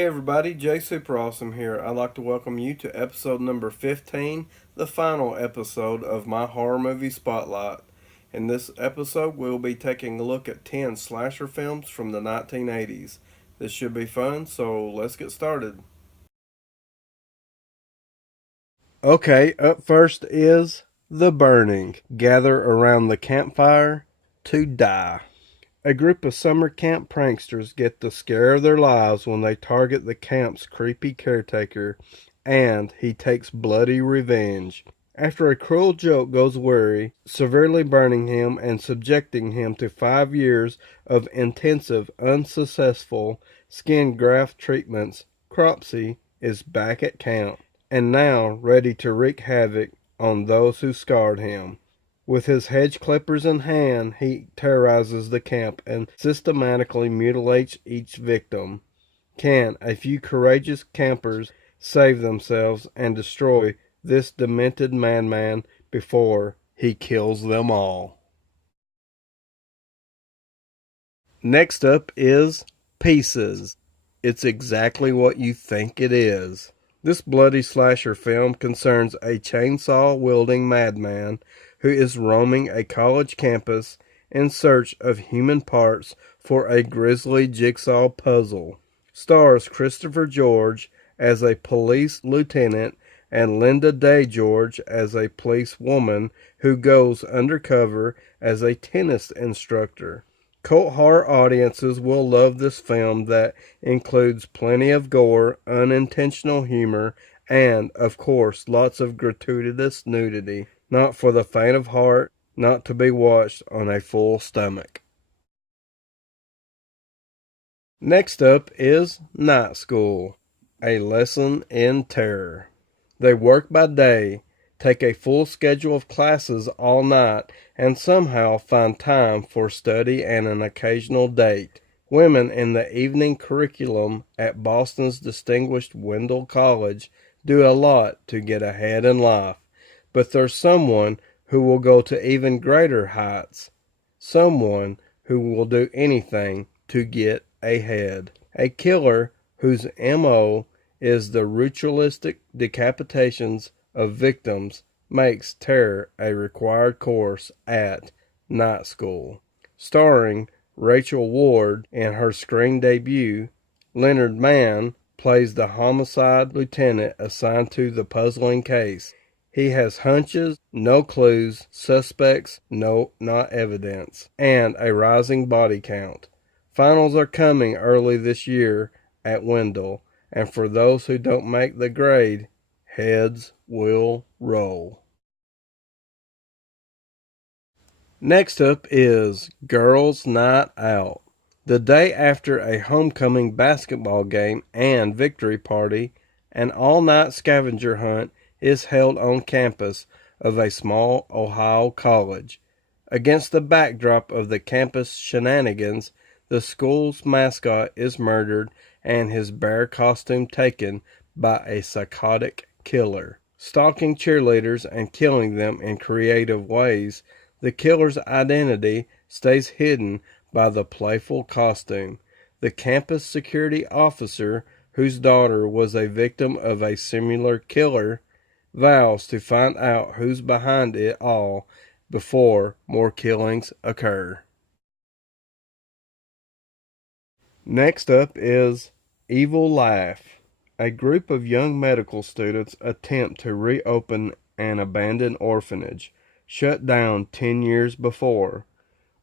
Hey everybody, Jay Super Awesome here. I'd like to welcome you to episode number 15, the final episode of my horror movie spotlight. In this episode, we'll be taking a look at 10 slasher films from the 1980s. This should be fun, so let's get started. Okay, up first is The Burning. Gather around the campfire to die. A group of summer camp pranksters get the scare of their lives when they target the camp's creepy caretaker, and he takes bloody revenge. After a cruel joke goes awry, severely burning him and subjecting him to 5 years of intensive, unsuccessful skin graft treatments, Cropsey is back at camp, and now ready to wreak havoc on those who scarred him. With his hedge clippers in hand, he terrorizes the camp and systematically mutilates each victim. Can a few courageous campers save themselves and destroy this demented madman before he kills them all? Next up is Pieces. It's exactly what you think it is. This bloody slasher film concerns a chainsaw-wielding madman who is roaming a college campus in search of human parts for a grisly jigsaw puzzle. Stars Christopher George as a police lieutenant and Linda Day George as a police woman who goes undercover as a tennis instructor. Cult horror audiences will love this film that includes plenty of gore, unintentional humor, and, of course, lots of gratuitous nudity. Not for the faint of heart, not to be watched on a full stomach. Next up is Night School, a lesson in terror. They work by day, take a full schedule of classes all night, and somehow find time for study and an occasional date. Women in the evening curriculum at Boston's distinguished Wendell College do a lot to get ahead in life, but there's someone who will go to even greater heights, someone who will do anything to get ahead. A killer whose MO is the ritualistic decapitations of victims makes terror a required course at Night School. Starring Rachel Ward in her screen debut, Leonard Mann plays the homicide lieutenant assigned to the puzzling case. He has hunches, no clues, suspects, not evidence, and a rising body count. Finals are coming early this year at Wendell, and for those who don't make the grade, heads will roll. Next up is Girls' Night Out. The day after a homecoming basketball game and victory party, an all-night scavenger hunt is held on campus of a small Ohio college. Against the backdrop of the campus shenanigans, the school's mascot is murdered and his bear costume taken by a psychotic killer. Stalking cheerleaders and killing them in creative ways, the killer's identity stays hidden by the playful costume. The campus security officer, whose daughter was a victim of a similar killer, vows to find out who's behind it all before more killings occur. Next up is Evil Laugh. A group of young medical students attempt to reopen an abandoned orphanage, shut down 10 years before,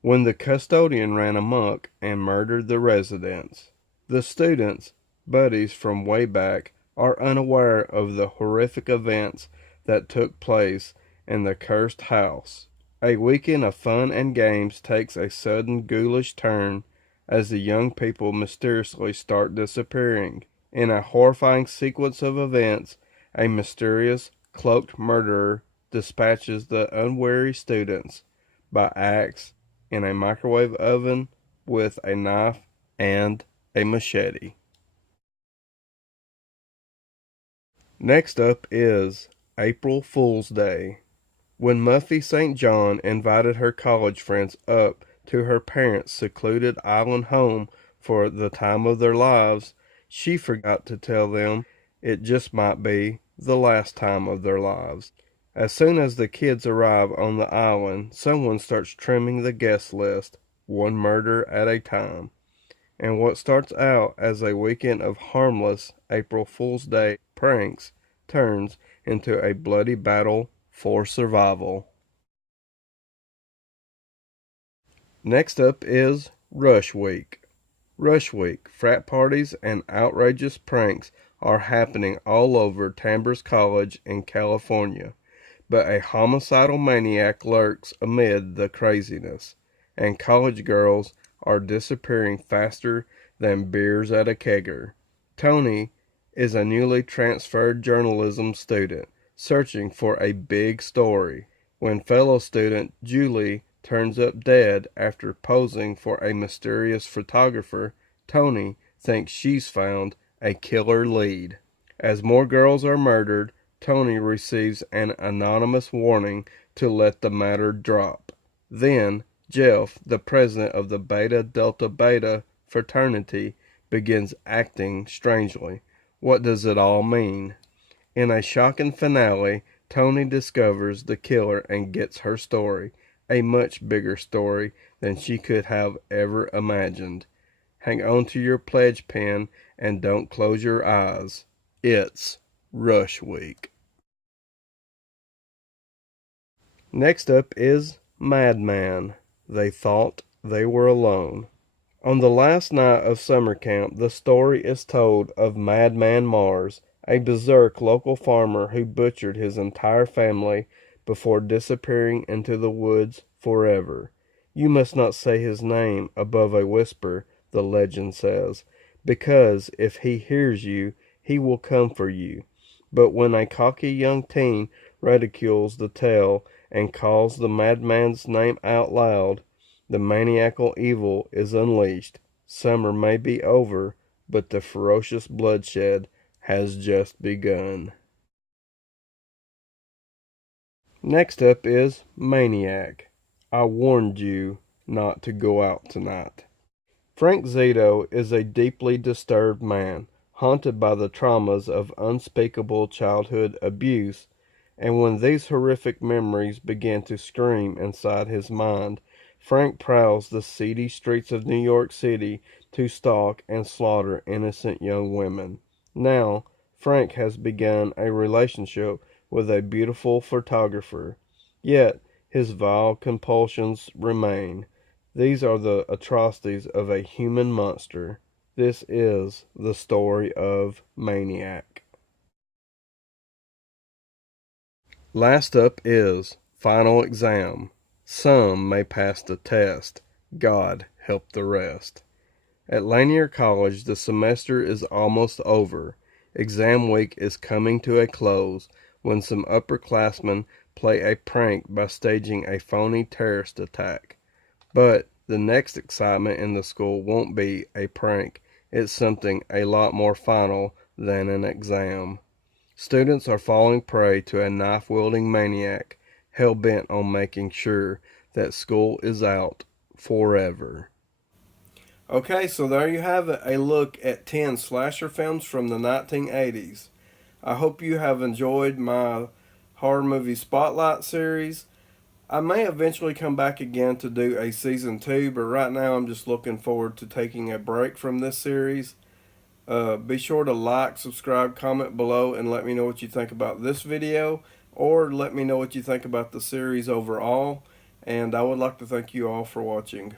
when the custodian ran amok and murdered the residents. The students, buddies from way back, are unaware of the horrific events that took place in the cursed house. A weekend of fun and games takes a sudden ghoulish turn as the young people mysteriously start disappearing. In a horrifying sequence of events, a mysterious, cloaked murderer dispatches the unwary students by axe, in a microwave oven, with a knife and a machete. Next up is April Fool's Day. When Muffy St. John invited her college friends up to her parents' secluded island home for the time of their lives, she forgot to tell them it just might be the last time of their lives. As soon as the kids arrive on the island, someone starts trimming the guest list, one murder at a time. And what starts out as a weekend of harmless April Fool's Day pranks turns into a bloody battle for survival. Next up is Rush Week. Rush Week, frat parties and outrageous pranks are happening all over Chambers College in California, but a homicidal maniac lurks amid the craziness, and college girls are disappearing faster than beers at a kegger. Tony is a newly transferred journalism student searching for a big story when fellow student Julie turns up dead after posing for a mysterious photographer. Tony thinks she's found a killer lead. As more girls are murdered, Tony receives an anonymous warning to let the matter drop. Then, Jeff, the president of the Beta Delta Beta fraternity, begins acting strangely. What does it all mean? In a shocking finale, Tony discovers the killer and gets her story, a much bigger story than she could have ever imagined. Hang on to your pledge pen and don't close your eyes. It's Rush Week. Next up is Madman. They thought they were alone. On the last night of summer camp, the story is told of Madman Mars, a berserk local farmer who butchered his entire family before disappearing into the woods forever. You must not say his name above a whisper, the legend says, because if he hears you, he will come for you. But when a cocky young teen ridicules the tale and calls the madman's name out loud, the maniacal evil is unleashed. Summer may be over, but the ferocious bloodshed has just begun. Next up is Maniac. I warned you not to go out tonight. Frank Zito is a deeply disturbed man, haunted by the traumas of unspeakable childhood abuse, and when these horrific memories begin to scream inside his mind, Frank prowls the seedy streets of New York City to stalk and slaughter innocent young women. Now, Frank has begun a relationship with a beautiful photographer, yet his vile compulsions remain. These are the atrocities of a human monster. This is the story of Maniac. Last up is Final Exam. Some may pass the test. God help the rest. At Lanier College, the semester is almost over. Exam week is coming to a close when some upperclassmen play a prank by staging a phony terrorist attack. But the next excitement in the school won't be a prank. It's something a lot more final than an exam. Students are falling prey to a knife-wielding maniac, hell-bent on making sure that school is out forever. Okay, so there you have it, a look at 10 slasher films from the 1980s. I hope you have enjoyed my horror movie spotlight series. I may eventually come back again to do a season 2, but right now I'm just looking forward to taking a break from this series. Be sure to like, subscribe, comment below, and let me know what you think about this video, or let me know what you think about the series overall. And I would like to thank you all for watching.